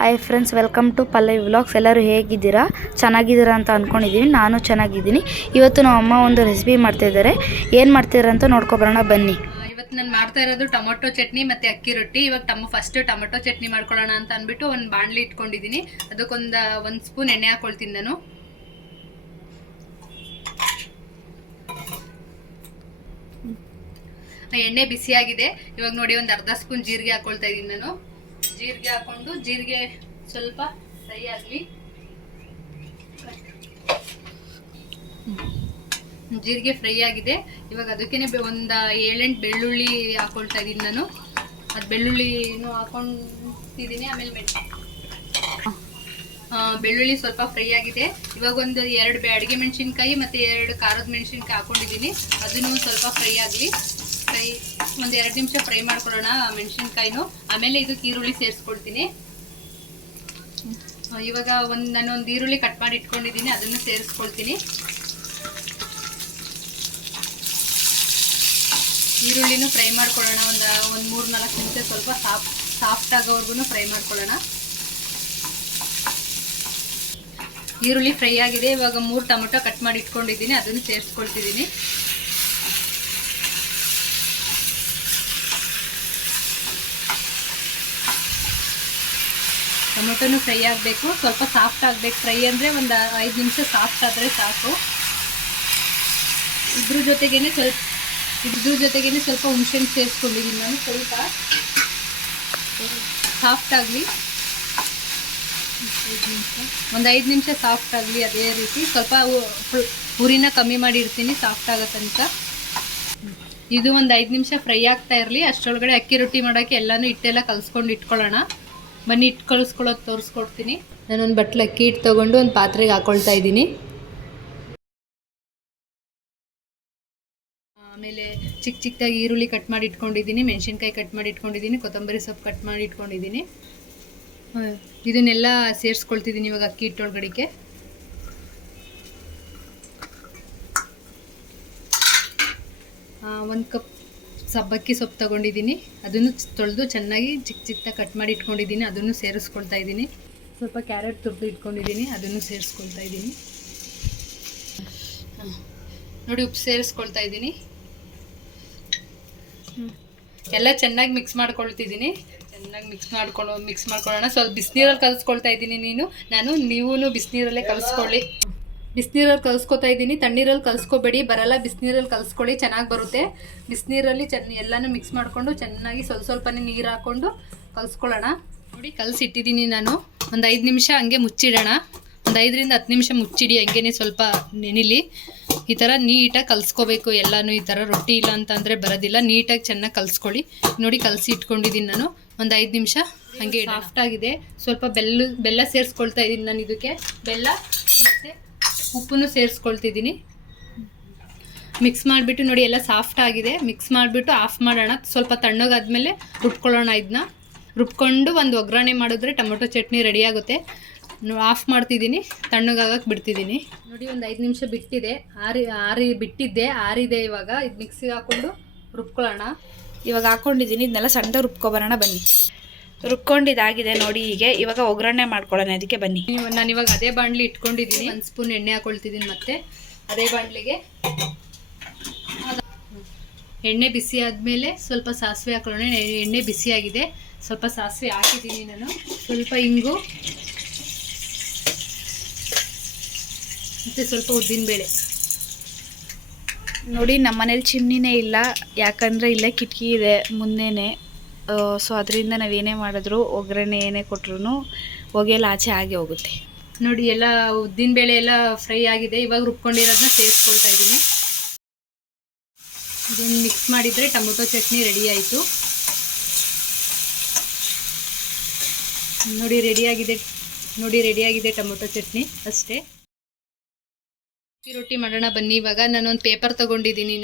Hi friends, welcome to Pallavi vlogs. ಎಲ್ಲರೂ ಹೇಗಿದ್ದೀರಾ? ಚೆನ್ನಾಗಿದ್ದೀರಾ ಅಂತ ಅಂದ್ಕೊಂಡಿದ್ದೀನಿ. ನಾನು ಚೆನ್ನಾಗಿದ್ದೀನಿ. ಇವತ್ತು ನಮ್ಮ ಅಮ್ಮ ಒಂದು ರೆಸಿಪಿ ಮಾಡ್ತಾಯಿದ್ದಾರೆ. ಏನು ಮಾಡ್ತಿದ್ದಾರೆ ಅಂತ ನೋಡ್ಕೊಬರೋಣ ಬನ್ನಿ. ಇವತ್ತು ನಾನು ಮಾಡ್ತಾ ಇರೋದು ಟೊಮೊಟೊ ಚಟ್ನಿ ಮತ್ತು ಅಕ್ಕಿ ರೊಟ್ಟಿ. ಇವಾಗ ಫಸ್ಟ್ ಟೊಮೊಟೊ ಚಟ್ನಿ ಮಾಡ್ಕೊಳ್ಳೋಣ ಅಂತ ಅಂದ್ಬಿಟ್ಟು ಒಂದು ಬಾಣಲಿ ಇಟ್ಕೊಂಡಿದ್ದೀನಿ. ಅದಕ್ಕೊಂದು ಸ್ಪೂನ್ ಎಣ್ಣೆ ಹಾಕ್ಕೊಳ್ತೀನಿ ನಾನು. ಎಣ್ಣೆ ಬಿಸಿಯಾಗಿದೆ. ಇವಾಗ ನೋಡಿ ಒಂದು ಅರ್ಧ ಸ್ಪೂನ್ ಜೀರಿಗೆ ಹಾಕ್ಕೊಳ್ತಾ ಇದ್ದೀನಿ ನಾನು. ಜೀರಿಗೆ ಹಾಕೊಂಡು ಜೀರಿಗೆ ಸ್ವಲ್ಪ ಫ್ರೈ ಆಗಲಿ. ಜೀರಿಗೆ ಫ್ರೈ ಆಗಿದೆ. ಇವಾಗ ಅದಕ್ಕೇನೆ ಒಂದು 7-8 ಬೆಳ್ಳುಳ್ಳಿ ಹಾಕೊಳ್ತಾ ಇದ್ದೀನಿ ನಾನು. ಅದು ಬೆಳ್ಳುಳ್ಳಿನೂ ಹಾಕೊಂಡಿದ್ದೀನಿ. ಆಮೇಲೆ ಬೆಳ್ಳುಳ್ಳಿ ಸ್ವಲ್ಪ ಫ್ರೈ ಆಗಿದೆ. ಇವಾಗ ಒಂದು 2 ಅಡುಗೆ ಮೆಣಸಿನ್ಕಾಯಿ ಮತ್ತು 2 ಖಾರದ ಮೆಣಸಿನ್ಕಾಯಿ ಹಾಕೊಂಡಿದ್ದೀನಿ. ಅದನ್ನು ಸ್ವಲ್ಪ ಫ್ರೈ ಆಗಲಿ. ಒಂದು 2 ನಿಮಿಷ ಫ್ರೈ ಮಾಡ್ಕೊಳ್ಳೋಣ ಮೆಣಸಿನ್ಕಾಯಿನೂ. ಆಮೇಲೆ ಇದಕ್ಕೆ ಈರುಳ್ಳಿ ಸೇರಿಸ್ಕೊಳ್ತೀನಿ. ಇವಾಗ ನಾನೊಂದು ಈರುಳ್ಳಿ ಕಟ್ ಮಾಡಿ ಇಟ್ಕೊಂಡಿದ್ದೀನಿ, ಅದನ್ನು ಸೇರಿಸ್ಕೊಳ್ತೀನಿ. ಈರುಳ್ಳಿನೂ ಫ್ರೈ ಮಾಡ್ಕೊಳ್ಳೋಣ. ಒಂದು 3-4 ನಿಮಿಷ ಸ್ವಲ್ಪ ಸಾಫ್ಟ್ ಆಗೋವರೆಗೂ ಫ್ರೈ ಮಾಡ್ಕೊಳ್ಳೋಣ. ಈರುಳ್ಳಿ ಫ್ರೈ ಆಗಿದೆ. ಇವಾಗ 3 ಟೊಮೊಟೊ ಕಟ್ ಮಾಡಿ ಇಟ್ಕೊಂಡಿದ್ದೀನಿ, ಅದನ್ನು ಸೇರಿಸ್ಕೊಳ್ತಿದ್ದೀನಿ. ಟೊಮೊಟೊನು ಫ್ರೈ ಆಗಬೇಕು, ಸ್ವಲ್ಪ ಸಾಫ್ಟ್ ಆಗಬೇಕು. ಫ್ರೈ ಅಂದರೆ ಒಂದು 5 ನಿಮಿಷ ಸಾಫ್ಟ್ ಆದರೆ ಸಾಕು. ಇದ್ರ ಜೊತೆಗೇನೆ ಸ್ವಲ್ಪ ಹುಣಸೆಹಣ್ಣು ಸೇರಿಸ್ಕೊಂಡಿದ್ದೀನಿ ನಾನು. ಸ್ವಲ್ಪ ಸಾಫ್ಟ್ ಆಗಲಿ, ಒಂದು 5 ನಿಮಿಷ ಸಾಫ್ಟ್ ಆಗಲಿ. ಅದೇ ರೀತಿ ಸ್ವಲ್ಪ ಉರಿನ ಕಮ್ಮಿ ಮಾಡಿರ್ತೀನಿ ಸಾಫ್ಟ್ ಆಗೋ ತನಕ. ಇದು ಒಂದು 5 ನಿಮಿಷ ಫ್ರೈ ಆಗ್ತಾ ಇರಲಿ. ಅಷ್ಟರೊಳಗಡೆ ಅಕ್ಕಿ ರೊಟ್ಟಿ ಮಾಡೋಕ್ಕೆ ಎಲ್ಲನೂ ಹಿಟ್ಟೆಲ್ಲ ಕಲಿಸ್ಕೊಂಡು ಇಟ್ಕೊಳ್ಳೋಣ. ಬನ್ನಿ, ಹಿಟ್ಟು ಕಳಿಸ್ಕೊಳ್ಳೋದು ತೋರಿಸ್ಕೊಡ್ತೀನಿ. ನಾನೊಂದು ಬಟ್ಲು ಅಕ್ಕಿ ಹಿಟ್ಟು ತೊಗೊಂಡು ಒಂದು ಪಾತ್ರೆಗೆ ಹಾಕ್ಕೊಳ್ತಾ ಇದ್ದೀನಿ. ಆಮೇಲೆ ಚಿಕ್ಕದಾಗಿ ಈರುಳ್ಳಿ ಕಟ್ ಮಾಡಿ ಇಟ್ಕೊಂಡಿದ್ದೀನಿ, ಮೆಣಸಿನ್ಕಾಯಿ ಕಟ್ ಮಾಡಿ ಇಟ್ಕೊಂಡಿದ್ದೀನಿ, ಕೊತ್ತಂಬರಿ ಸೊಪ್ಪು ಕಟ್ ಮಾಡಿ ಇಟ್ಕೊಂಡಿದ್ದೀನಿ. ಇದನ್ನೆಲ್ಲ ಸೇರಿಸ್ಕೊಳ್ತಿದ್ದೀನಿ ಇವಾಗ ಅಕ್ಕಿ ಹಿಟ್ಟೊಳಗಡೆಗೆ. ಒಂದು ಕಪ್ ಸಬ್ಬಕ್ಕಿ ಸೊಪ್ಪು ತೊಗೊಂಡಿದ್ದೀನಿ, ಅದನ್ನು ತೊಳೆದು ಚೆನ್ನಾಗಿ ಚಿಕ್ಕದಾಗಿ ಕಟ್ ಮಾಡಿ ಇಟ್ಕೊಂಡಿದ್ದೀನಿ, ಅದನ್ನು ಸೇರಿಸ್ಕೊಳ್ತಾ ಇದ್ದೀನಿ. ಸ್ವಲ್ಪ ಕ್ಯಾರೆಟ್ ತುರಿದು ಇಟ್ಕೊಂಡಿದ್ದೀನಿ, ಅದನ್ನು ಸೇರಿಸ್ಕೊಳ್ತಾ ಇದ್ದೀನಿ. ನೋಡಿ, ಉಪ್ಪು ಸೇರಿಸ್ಕೊಳ್ತಾ ಇದ್ದೀನಿ. ಎಲ್ಲ ಚೆನ್ನಾಗಿ ಮಿಕ್ಸ್ ಮಾಡ್ಕೊಳ್ತಿದ್ದೀನಿ. ಚೆನ್ನಾಗಿ ಮಿಕ್ಸ್ ಮಾಡ್ಕೊಳ್ಳೋಣ. ಸ್ವಲ್ಪ ಬಿಸಿನೀರಲ್ಲಿ ಕಲಿಸ್ಕೊಳ್ತಾ ಇದ್ದೀನಿ. ನೀವು ಬಿಸಿನೀರಲ್ಲೇ ಕಲಿಸ್ಕೊಳ್ಳಿ. ಬಿಸಿನೀರಲ್ಲಿ ಕಲಿಸ್ಕೊತಾ ಇದ್ದೀನಿ, ತಣ್ಣೀರಲ್ಲಿ ಕಲಿಸ್ಕೋಬೇಡಿ, ಬರಲ್ಲ. ಬಿಸಿನೀರಲ್ಲಿ ಕಲಿಸ್ಕೊಳ್ಳಿ, ಚೆನ್ನಾಗಿ ಬರುತ್ತೆ. ಬಿಸಿನೀರಲ್ಲಿ ಎಲ್ಲನೂ ಮಿಕ್ಸ್ ಮಾಡಿಕೊಂಡು ಚೆನ್ನಾಗಿ ಸ್ವಲ್ಪನೇ ನೀರು ಹಾಕ್ಕೊಂಡು ಕಲಿಸ್ಕೊಳ್ಳೋಣ. ನೋಡಿ, ಕಲಿಸಿಟ್ಟಿದ್ದೀನಿ ನಾನು. ಒಂದು 5 ನಿಮಿಷ ಹಂಗೆ ಮುಚ್ಚಿಡೋಣ. ಒಂದು 5ರಿಂದ 10 ನಿಮಿಷ ಮುಚ್ಚಿಡಿ, ಹಂಗೇನೆ ಸ್ವಲ್ಪ ನೆನಿಲಿ. ಈ ಥರ ನೀಟಾಗಿ ಕಲಿಸ್ಕೋಬೇಕು ಎಲ್ಲನೂ. ಈ ಥರ ರೊಟ್ಟಿ ಇಲ್ಲ ಅಂತಂದರೆ ಬರೋದಿಲ್ಲ. ನೀಟಾಗಿ ಚೆನ್ನಾಗಿ ಕಲಿಸ್ಕೊಳ್ಳಿ. ನೋಡಿ, ಕಲಸಿ ಇಟ್ಕೊಂಡಿದ್ದೀನಿ ನಾನು. ಒಂದು 5 ನಿಮಿಷ ಹಾಗೆ ಸಾಫ್ಟ್ ಆಗಿದೆ. ಸ್ವಲ್ಪ ಬೆಲ್ಲ ಸೇರಿಸ್ಕೊಳ್ತಾ ಇದ್ದೀನಿ ನಾನು. ಇದಕ್ಕೆ ಬೆಲ್ಲ ಮತ್ತು ಉಪ್ಪನ್ನು ಸೇರಿಸ್ಕೊಳ್ತಿದ್ದೀನಿ. ಮಿಕ್ಸ್ ಮಾಡಿಬಿಟ್ಟು ನೋಡಿ, ಎಲ್ಲ ಸಾಫ್ಟ್ ಆಗಿದೆ. ಮಿಕ್ಸ್ ಮಾಡಿಬಿಟ್ಟು ಆಫ್ ಮಾಡೋಣ. ಸ್ವಲ್ಪ ತಣ್ಣಗಾದ್ಮೇಲೆ ರುಬ್ಕೊಳ್ಳೋಣ. ಇದನ್ನ ರುಬ್ಕೊಂಡು ಒಂದು ಒಗ್ಗರಣೆ ಮಾಡಿದ್ರೆ ಟೊಮೊಟೊ ಚಟ್ನಿ ರೆಡಿ ಆಗುತ್ತೆ. ಆಫ್ ಮಾಡ್ತಿದ್ದೀನಿ, ತಣ್ಣಗಾಗಕ್ಕೆ ಬಿಡ್ತಿದ್ದೀನಿ. ನೋಡಿ, ಒಂದು 5 ನಿಮಿಷ ಬಿಟ್ಟಿದೆ. ಬಿಟ್ಟಿದ್ದೆ, ಆರಿದೆ. ಇವಾಗ ಇದು ಮಿಕ್ಸಿಗೆ ಹಾಕ್ಕೊಂಡು ರುಬ್ಕೊಳ್ಳೋಣ. ಇವಾಗ ಹಾಕ್ಕೊಂಡಿದ್ದೀನಿ, ಇದನ್ನೆಲ್ಲ ಸಣ್ಣದಾಗಿ ರುಬ್ಕೊಬರೋಣ ಬನ್ನಿ. ರುಬ್ಕೊಂಡಿದ್ದಾಗಿದೆ ನೋಡಿ. ಇವಾಗ ಒಗ್ಗರಣೆ ಮಾಡ್ಕೊಳ್ಳೋಣ. ಅದಕ್ಕೆ ಬನ್ನಿ. ನಾನು ಇವಾಗ ಅದೇ ಬಾಣಲಿ ಇಟ್ಕೊಂಡಿದ್ದೀನಿ. 1 ಸ್ಪೂನ್ ಎಣ್ಣೆ ಹಾಕ್ಕೊಳ್ತಿದ್ದೀನಿ. ಮತ್ತೆ ಅದೇ ಬಾಣಲಿಗೆ ಎಣ್ಣೆ ಬಿಸಿ ಆದಮೇಲೆ ಸ್ವಲ್ಪ ಸಾಸಿವೆ ಹಾಕೊಳ್ಳೋಣ. ಎಣ್ಣೆ ಬಿಸಿಯಾಗಿದೆ, ಸ್ವಲ್ಪ ಸಾಸಿವೆ ಹಾಕಿದ್ದೀನಿ ನಾನು. ಸ್ವಲ್ಪ ಇಂಗು ಮತ್ತು ಸ್ವಲ್ಪ ಉದ್ದಿನಬೇಳೆ. ನೋಡಿ, ನಮ್ಮ ಮನೇಲಿ ಚಿಮ್ನಿನೇ ಇಲ್ಲ, ಯಾಕಂದರೆ ಇಲ್ಲೇ ಕಿಟಕಿ ಇದೆ ಮುಂದೆನೇ. ಸೊ ಅದರಿಂದ ನಾವೇನೇ ಮಾಡಿದ್ರು, ಒಗ್ಗರಣೆ ಏನೇ ಕೊಟ್ರು ಹೊಗೆಲ್ಲ ಆಚೆ ಆಗಿ ಹೋಗುತ್ತೆ. ನೋಡಿ, ಎಲ್ಲ ಉದ್ದಿನಬೇಳೆ ಎಲ್ಲ ಫ್ರೈ ಆಗಿದೆ. ಇವಾಗ ರುಬ್ಕೊಂಡಿರೋದನ್ನ ಸೇರಿಸ್ಕೊಳ್ತಾ ಇದ್ದೀನಿ. ಇದನ್ನು ಮಿಕ್ಸ್ ಮಾಡಿದರೆ ಟೊಮೊಟೊ ಚಟ್ನಿ ರೆಡಿ ಆಯಿತು. ನೋಡಿ, ರೆಡಿಯಾಗಿದೆ ಟೊಮೊಟೊ ಚಟ್ನಿ ಅಷ್ಟೇ. ರೊಟ್ಟಿ ಮಾಡೋಣ ಬನ್ನಿ. ಇವಾಗ ನಾನೊಂದು ಪೇಪರ್ ತೊಗೊಂಡಿದ್ದೀನಿ.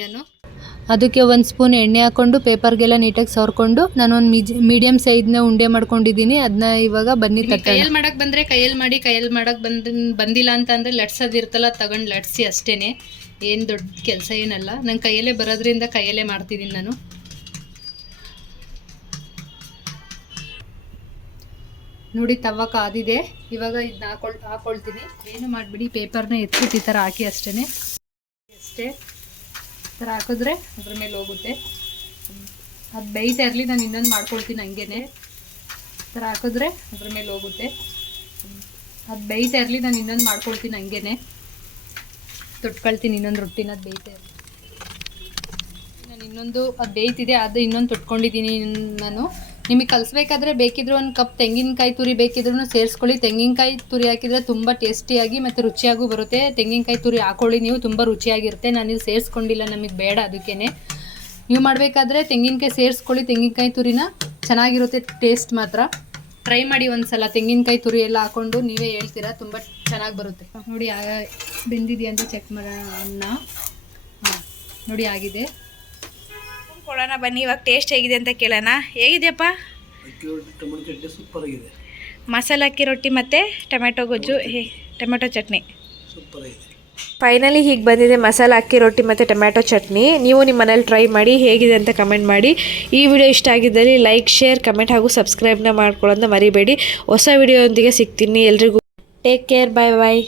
ಅದಕ್ಕೆ 1 ಸ್ಪೂನ್ ಎಣ್ಣೆ ಹಾಕ್ಕೊಂಡು ಪೇಪರ್ಗೆಲ್ಲ ನೀಟಾಗಿ ಸವರ್ಕೊಂಡು ನಾನೊಂದು ಮೀಡಿಯಮ್ ಸೈಜ್ನ ಉಂಡೆ ಮಾಡ್ಕೊಂಡಿದ್ದೀನಿ. ಅದನ್ನ ಇವಾಗ ಬನ್ನಿ ಕೈಯಲ್ಲಿ ಮಾಡೋಕ್ಕೆ ಬಂದರೆ ಕೈಯಲ್ಲಿ ಮಾಡಿ, ಕೈಯಲ್ಲಿ ಮಾಡೋಕ್ಕೆ ಬಂದಿಲ್ಲ ಅಂತ ಅಂದರೆ ಲಟ್ಸೋದಿರ್ತಲ್ಲ, ತಗೊಂಡು ಲಟ್ಸಿ ಅಷ್ಟೇ. ಏನು ದೊಡ್ಡ ಕೆಲಸ ಏನಲ್ಲ. ನನ್ನ ಕೈಯಲ್ಲೇ ಬರೋದ್ರಿಂದ ಕೈಯಲ್ಲೇ ಮಾಡ್ತಿದ್ದೀನಿ ನಾನು. ನೋಡಿ ತವ ಕಾದಿದೆ. ಇವಾಗ ಇದನ್ನ ಹಾಕೊಳ್ತೀನಿ. ಏನು ಮಾಡಿಬಿಡಿ, ಪೇಪರ್ನ ಎತ್ಬಿಟ್ಟು ಈ ಥರ ಹಾಕಿ ಅಷ್ಟೇ. ಈ ಥರ ಹಾಕಿದ್ರೆ ಅದ್ರ ಮೇಲೆ ಹೋಗುತ್ತೆ. ಅದು ಬೇಯ್ತಾ ಇರಲಿ, ನಾನು ಇನ್ನೊಂದು ಮಾಡ್ಕೊಳ್ತೀನಿ ಹಂಗೇನೆ. ಈ ಥರ ಹಾಕಿದ್ರೆ ಅದ್ರ ಮೇಲೆ ಹೋಗುತ್ತೆ. ಅದು ಬೇಯ್ತಾ ಇರಲಿ, ನಾನು ಇನ್ನೊಂದು ಮಾಡ್ಕೊಳ್ತೀನಿ ಹಂಗೇನೆ. ತೊಟ್ಕೊಳ್ತೀನಿ ಇನ್ನೊಂದು ರೊಟ್ಟಿನ. ಅದು ಬೇಯ್ತಾ ಇರಲಿ, ನಾನು ಇನ್ನೊಂದು ಅದು ಬೇಯ್ತಿದೆ, ಅದು ಇನ್ನೊಂದು ತೊಟ್ಕೊಂಡಿದ್ದೀನಿ ನಾನು. ನಿಮಗೆ ಕಲಿಸ್ಬೇಕಾದ್ರೆ ಬೇಕಿದ್ರೆ ಒಂದು ಕಪ್ ತೆಂಗಿನಕಾಯಿ ತುರಿ ಬೇಕಿದ್ರೂ ಸೇರಿಸ್ಕೊಳ್ಳಿ. ತೆಂಗಿನಕಾಯಿ ತುರಿ ಹಾಕಿದರೆ ತುಂಬ ಟೇಸ್ಟಿಯಾಗಿ ಮತ್ತು ರುಚಿಯಾಗೂ ಬರುತ್ತೆ. ತೆಂಗಿನಕಾಯಿ ತುರಿ ಹಾಕೊಳ್ಳಿ ನೀವು, ತುಂಬ ರುಚಿಯಾಗಿರುತ್ತೆ. ನಾನಿಲ್ಲಿ ಸೇರಿಸ್ಕೊಂಡಿಲ್ಲ, ನಮಗೆ ಬೇಡ, ಅದಕ್ಕೇ. ನೀವು ಮಾಡಬೇಕಾದ್ರೆ ತೆಂಗಿನಕಾಯಿ ಸೇರಿಸ್ಕೊಳ್ಳಿ. ತೆಂಗಿನಕಾಯಿ ತುರಿನ ಚೆನ್ನಾಗಿರುತ್ತೆ, ಟೇಸ್ಟ್ ಮಾತ್ರ. ಟ್ರೈ ಮಾಡಿ ಒಂದು ಸಲ, ತೆಂಗಿನಕಾಯಿ ತುರಿ ಎಲ್ಲ ಹಾಕ್ಕೊಂಡು ನೀವೇ ಹೇಳ್ತೀರಾ, ತುಂಬ ಚೆನ್ನಾಗಿ ಬರುತ್ತೆ. ನೋಡಿ ಬೆಂದಿದೆಯಾ ಅಂತ ಚೆಕ್ ಮಾಡೋಣ ಅನ್ನ. ಹಾಂ ನೋಡಿ ಆಗಿದೆ. ಕೊಡೋಣ ಬನ್ನಿ, ಇವಾಗ ಟೇಸ್ಟ್ ಹೇಗಿದೆ ಅಂತ ಕೇಳೋಣ. ಹೇಗಿದೆಯಪ್ಪ? ಸೂಪರ್ ಆಗಿದೆ. ಮಸಾಲೆ ಅಕ್ಕಿ ರೊಟ್ಟಿ ಮತ್ತು ಟೊಮೆಟೊ ಗೊಜ್ಜು, ಟೊಮೆಟೊ ಚಟ್ನಿ ಸೂಪರ್ ಆಗಿದೆ. ಫೈನಲಿ ಹೀಗೆ ಬಂದಿದೆ ಮಸಾಲೆ ಅಕ್ಕಿ ರೊಟ್ಟಿ ಮತ್ತು ಟೊಮೆಟೊ ಚಟ್ನಿ. ನೀವು ನಿಮ್ಮ ಮನೇಲಿ ಟ್ರೈ ಮಾಡಿ ಹೇಗಿದೆ ಅಂತ ಕಮೆಂಟ್ ಮಾಡಿ. ಈ ವಿಡಿಯೋ ಇಷ್ಟ ಆಗಿದ್ದಲ್ಲಿ ಲೈಕ್, ಶೇರ್, ಕಮೆಂಟ್ ಹಾಗೂ ಸಬ್ಸ್ಕ್ರೈಬ್ನ ಮಾಡ್ಕೊಳ್ಳೋದನ್ನ ಮರಿಬೇಡಿ. ಹೊಸ ವಿಡಿಯೋದೊಂದಿಗೆ ಸಿಗ್ತೀನಿ. ಎಲ್ರಿಗೂ ಟೇಕ್ ಕೇರ್, ಬಾಯ್ ಬಾಯ್.